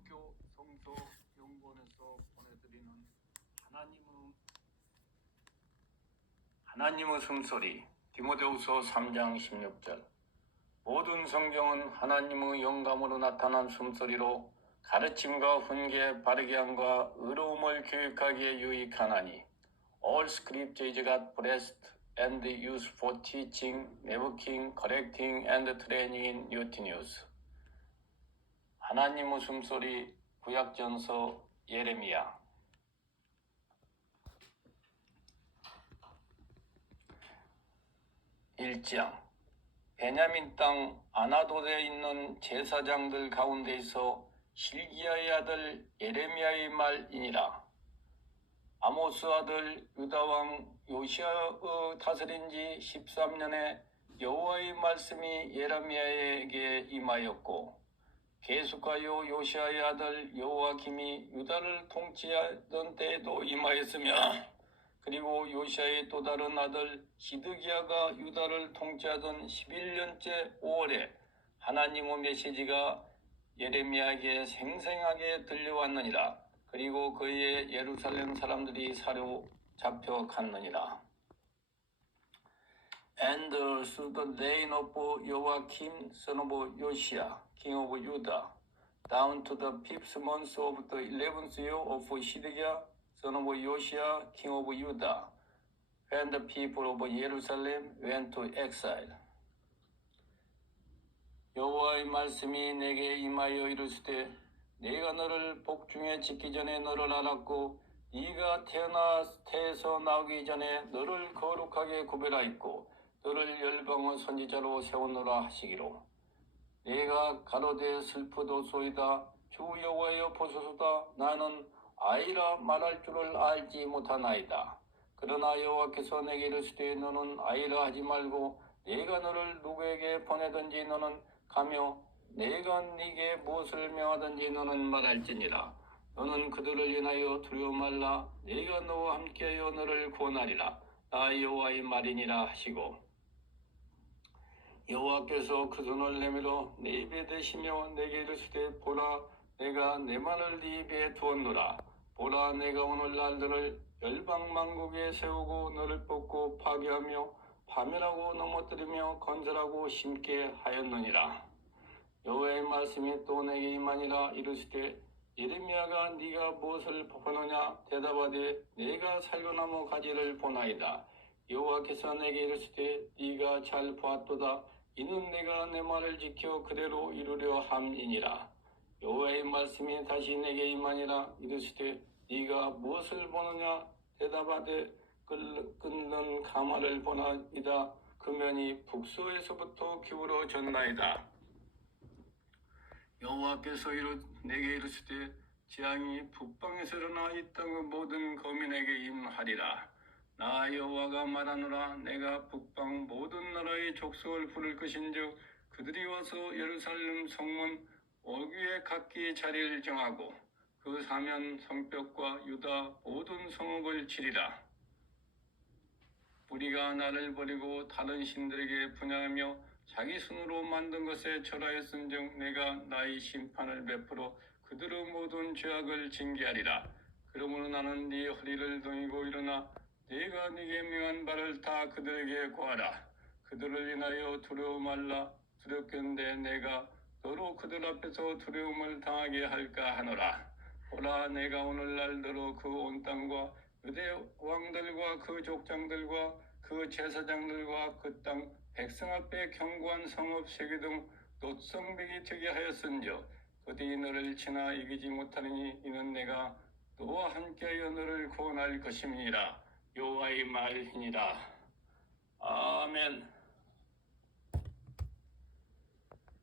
기독교 성서 연구원에서 보내드리는 하나님의 하나님의 숨소리 디모데후서 3장 16절 모든 성경은 하나님의 영감으로 나타난 숨소리로 가르침과 훈계, 바르게 함과 의로움을 교육하기에 유익하나니 All scripture is God blessed and used for teaching, rebuking, correcting, and training in news. 하나님 웃음소리 구약전서 예레미야. 1장. 베냐민 땅 아나도에 있는 제사장들 가운데서 실기야의 아들 예레미야의 말이니라. 아모스 아들 유다왕 요시아의 다스린 지 13년에 여호와의 말씀이 예레미야에게 임하였고 계속하여 요시아의 아들 여호와김이 유다를 통치하던 때에도 임하였으며 그리고 요시아의 또 다른 아들 시드기야가 유다를 통치하던 11년째 5월에 하나님의 메시지가 예레미야에게 생생하게 들려왔느니라. 그리고 그의 예루살렘 사람들이 사로 잡혀 갔느니라 Of Joachim, son of Josiah, king of Judah, down to the fifth month of the eleventh year of Shidkiah, son of Josiah, king of Judah, when the people of Jerusalem went to exile. 여호와의 말씀이 내게 임하여 이르시되 내가 너를 복중에 짓기 전에 너를 알았고 네가 태어나 태에서 나오기 전에 너를 거룩하게 구별하였고 너를 열방의 선지자로 세우노라 하시기로. 내가 가로되 슬프도소이다. 주 여호와여 보소서다. 나는 아이라 말할 줄을 알지 못하나이다. 그러나 여호와께서 내게 이르시되 너는 아이라 하지 말고 내가 너를 누구에게 보내든지 너는 가며 내가 네게 무엇을 명하든지 너는 말할지니라. 너는 그들을 인하여 두려워 말라. 내가 너와 함께하여 너를 구원하리라. 나 여호와의 말이니라 하시고 여호와께서 그 손을 내밀어 내 입에 대시며 내게 이르시되 보라 내가 내 말을 네 입에 두었노라. 보라 내가 오늘날 너를 열방 만국에 세우고 너를 뽑고 파괴하며 파멸하고 넘어뜨리며 건설하고 심게 하였느니라. 여호와의 말씀이 또 내게 임하니라 이르시되 예레미야가 네가 무엇을 보느냐? 대답하되 내가 살구나무 가지를 보나이다. 여호와께서 내게 이르시되 네가 잘 보았도다 이는 내가 내 말을 지켜 그대로 이루려 함이니라. 여호와의 말씀이 다시 내게 임하니라. 이르시되 네가 무엇을 보느냐? 대답하되 끓- 끓는 가마를 보나이다. 그 면이 북서에서부터 기울어졌나이다. 여호와께서 이르, 내게 이르시되 재앙이 북방에서 일어나 이 땅의 모든 거민에게 임하리라 나 여호와가 말하노라 내가 북방 모든 나라의 족속을 부를 것인즉 그들이 와서 예루살렘 성문 어귀에 각기 자리를 정하고 그 사면 성벽과 유다 모든 성읍을 치리라. 우리가 나를 버리고 다른 신들에게 분양하며 자기 손으로 만든 것에 절하였은즉 내가 나의 심판을 베풀어 그들의 모든 죄악을 징계하리라. 그러므로 나는 네 허리를 동이고 일어나 네가 네게 명한 바를 다 그들에게 구하라. 그들을 인하여 두려워 말라. 두렵겠는데 내가 너로 그들 앞에서 두려움을 당하게 할까 하노라. 보라 내가 오늘날 너로 그 온 땅과 그대 왕들과 그 족장들과 그 제사장들과 그 땅 백성 앞에 경고한 성읍 세계 등 노성백이 되게 하였은즉 그들이 너를 치나 이기지 못하느니 이는 내가 너와 함께하여 너를 구원할 것임이니라. 여호와의 말이니라. 아멘.